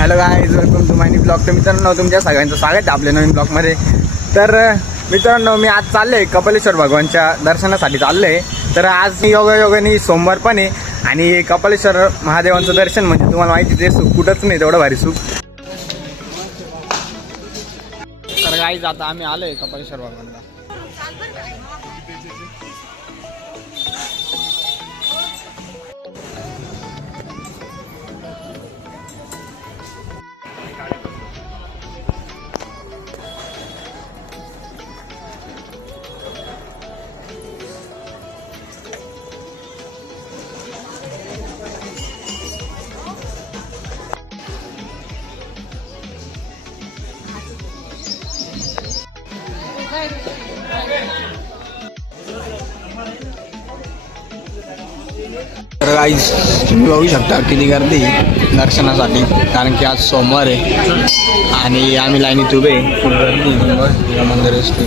Hello guys, welcome to my new blog. तर मित्रांनो, तुमच्या सगळ्यांचं स्वागत आहे आपल्या नवीन ब्लॉगमध्ये. तर मित्रांनो, मी आज चाललो आहे कपालेश्वर भगवानच्या दर्शनासाठी चाललो आहे. तर आज योगायोगाने सोमवार पण आहे आणि कपालेश्वर महादेवांचं दर्शन म्हणजे तुम्हाला माहिती आहे, सुख कुठंच नाही तेवढं भारी सुख. तर गाईज, आता आम्ही आलो आहे कपालेश्वर भगवानला. तर गाईज, तुम्ही बघू शकता किती गर्दी दर्शनासाठी, कारण की आज सोमवार आहे आणि आम्ही लाईनीत उभे. खूप गर्दी मंदिर असते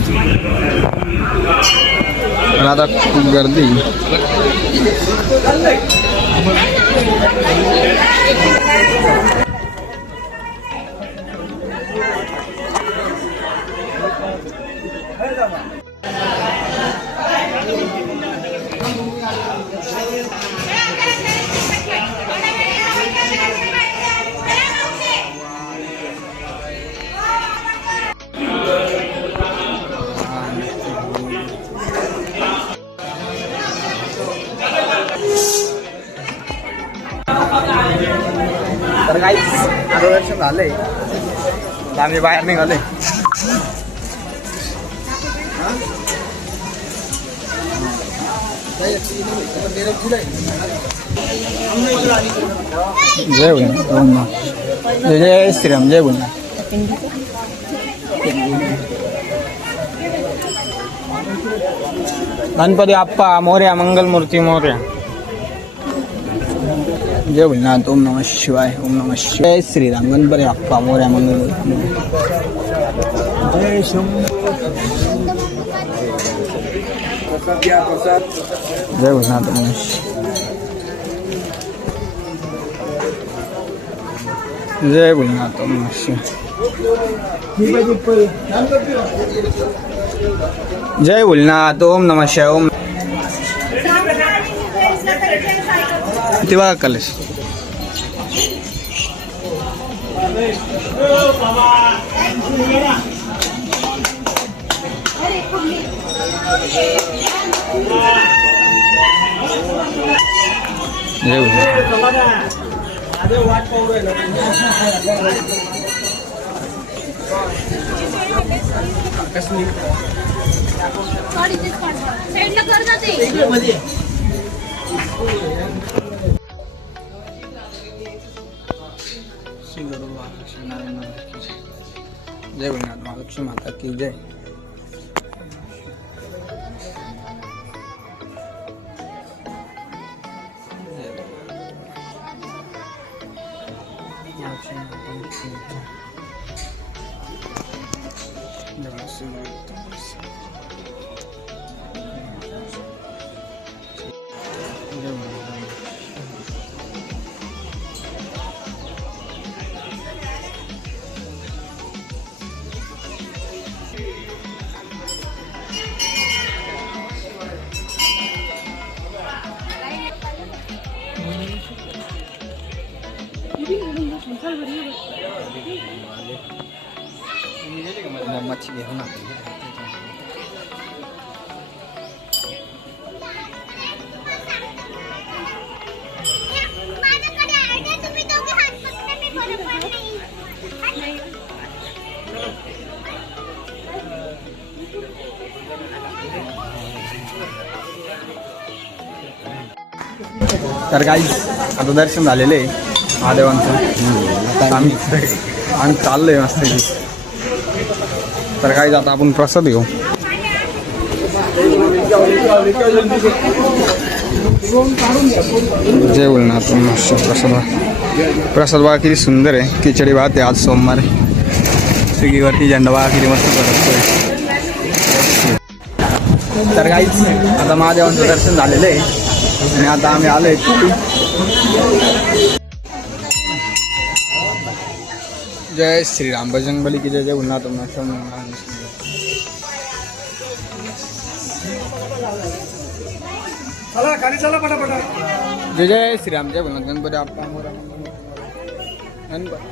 पण आता खूप गर्दी. तर काहीच आता दर्शन झालंय, आम्ही बाहेर निघालोय. जय बोलना, जय जय श्रीराम, जय बोलना. गणपती अप्पा मोरया, मंगलमूर्ती मोरया. जय भोलेनाथ, ओम नमः शिवाय, ओम नमः शिवाय. श्रीराम, गणपती अप्पा मोरया, मंगलमूर्ती. जय जय भोलेनाथ, ओम नमः जय भोलेनाथ, ओम नमः शिवाय. जय भोलेनाथ, ओम नमः शिवाय. ओम तेव्हा कलेश श्री गुरु महालक्ष्मी नारायण माता की जय. जय भोलेनाथ, महालक्ष्मी माता की जय. मच्छी घेऊ ना. तर गाईज, आता दर्शन झालेलं आहे महादेवांचं. आम्ही चाललोय मस्त. तर गाईज, आता आपण प्रसाद घेऊ. जय बोलनाथ, प्रसाद बघा किती सुंदर आहे. खिचडी भात आहे, आज सोमवार आहे. स्विगीवरती झेंडा बघा किती मस्त करतोय. तर गाईज, आता महादेवांचं दर्शन झालेलं आहे आणि आता आम्ही आलोय. जय श्रीराम बजरंगबली की जय जय उन्ना तुम चला खाली चला पटापटा. जय जय श्रीराम जय बोलना गणपती आपका मोरा गणपती.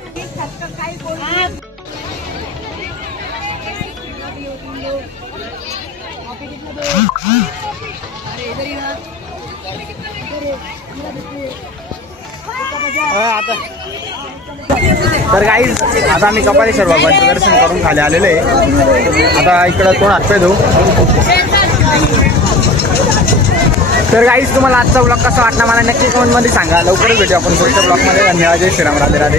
तर काही आता आम्ही कपालेश्वर बाबांचं दर्शन करून खाली आलेलो आहे. आता इकडं कोण हातपाय धुवू. तर काहीच तुम्हाला आजचा ब्लॉग कसा वाटला मला नक्की कमेंटमध्ये सांगा. लवकरच भेटू आपण पुढच्या ब्लॉगमध्ये. धन्यवाद. जय श्रीराम. राधे राधे.